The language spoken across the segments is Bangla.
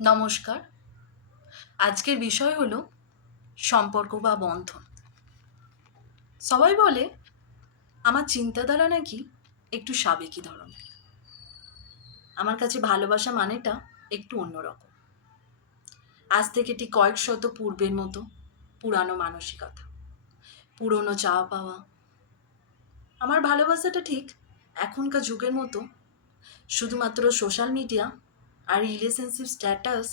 নমস্কার। আজকের বিষয় হলো সম্পর্ক বা বন্ধন। সবাই বলে আমার চিন্তাধারা নাকি একটু সাবেকি ধরনের। আমার কাছে ভালোবাসা মানেটা একটু অন্যরকম। আজ থেকে ঠিক কয়েক শত পূর্বের মতো পুরানো মানসিকতা, পুরনো চাওয়া পাওয়া। আমার ভালোবাসাটা ঠিক এখনকার যুগের মতো শুধুমাত্র সোশ্যাল মিডিয়া আর রিলেশনশিপ স্ট্যাটাস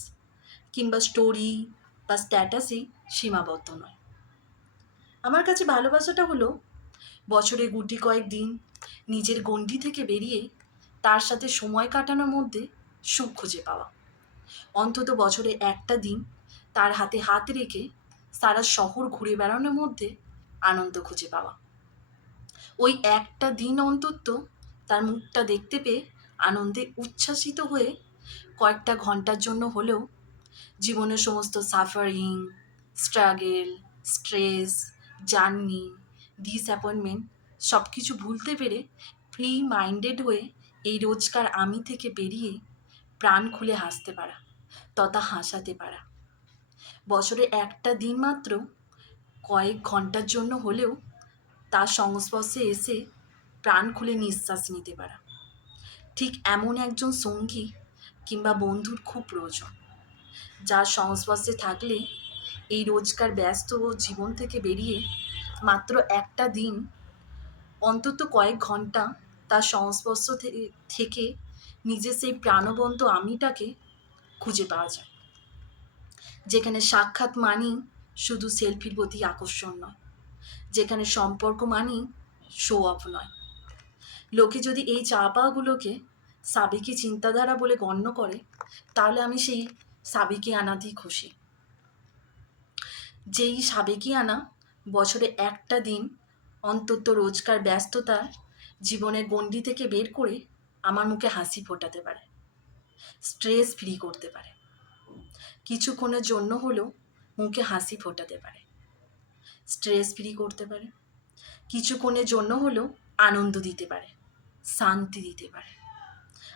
কিংবা স্টোরি বা স্ট্যাটাসেই সীমাবদ্ধ নয়। আমার কাছে ভালোবাসাটা হলো বছরে গুটি কয়েক দিন নিজের গণ্ডি থেকে বেরিয়ে তার সাথে সময় কাটানোর মধ্যে সুখ খুঁজে পাওয়া। অন্তত বছরে একটা দিন তার হাতে হাত রেখে সারা শহর ঘুরে বেড়ানোর মধ্যে আনন্দ খুঁজে পাওয়া। ওই একটা দিন অন্তত তার মুখটা দেখতে পেয়ে আনন্দে উচ্ছ্বাসিত হয়ে কয়েকটা ঘণ্টার জন্য হলেও জীবনের সমস্ত suffering struggle stress journey disappointment সব কিছু ভুলতে পেরে ফ্রি মাইন্ডেড হয়ে এই রোজকার আমি থেকে বেরিয়ে প্রাণ খুলে হাসতে পারা, তথা হাসাতে পারা। বছরে একটা দিন মাত্র কয়েক ঘণ্টার জন্য হলেও তার সংস্পর্শে এসে প্রাণ খুলে নিঃশ্বাস নিতে পারা। ঠিক এমন একজন সঙ্গী কিংবা বন্ধুর খুব প্রয়োজন। যার সংস্পর্শে থাকলে এই রোজকার ব্যস্ত জীবন থেকে বেরিয়ে মাত্র একটা দিন, অন্তত কয়েক ঘণ্টা তার সংস্পর্শ থেকে নিজের সেই প্রাণবন্ত আমিটাকে খুঁজে পাওয়া যায়। যেখানে সাক্ষাৎ মানি শুধু সেলফির প্রতি আকর্ষণ নয়, যেখানে সম্পর্ক মানি শো অফ নয়। লোকে যদি এই চা পাওয়াগুলোকে সাবেকি চিন্তাধারা বলে গণ্য করে, তাহলে আমি সেই সাবেকি আনাতেই খুশি। যেই সাবেকি আনা বছরে একটা দিন অন্তত রোজকার ব্যস্ততার জীবনের গণ্ডি থেকে বের করে আমার মুখে হাসি ফোটাতে পারে স্ট্রেস ফ্রি করতে পারে। কিছুক্ষণের জন্য হলেও মুখে হাসি ফোটাতে পারে স্ট্রেস ফ্রি করতে পারে। কিছুক্ষণের জন্য হলেও আনন্দ দিতে পারে, শান্তি দিতে পারে।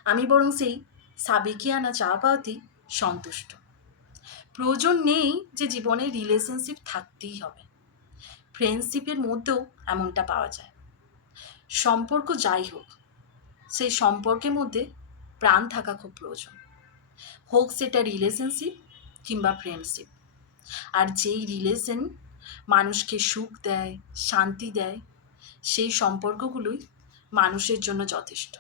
আমি বরং সেই সাবেকিয়ানা পাওয়াতেই সন্তুষ্ট। প্রয়োজন নেই যে জীবনে রিলেশনশিপ থাকতেই হবে। ফ্রেন্ডশিপের মধ্যেও এমনটা পাওয়া যায়। সম্পর্ক যাই হোক, সেই সম্পর্কের মধ্যে প্রাণ থাকা খুব প্রয়োজন। হোক সেটা রিলেশনশিপ কিংবা ফ্রেন্ডশিপ আর যেই রিলেশন মানুষকে সুখ দেয়, শান্তি দেয়, সেই সম্পর্কগুলোই মানুষের জন্য যথেষ্ট।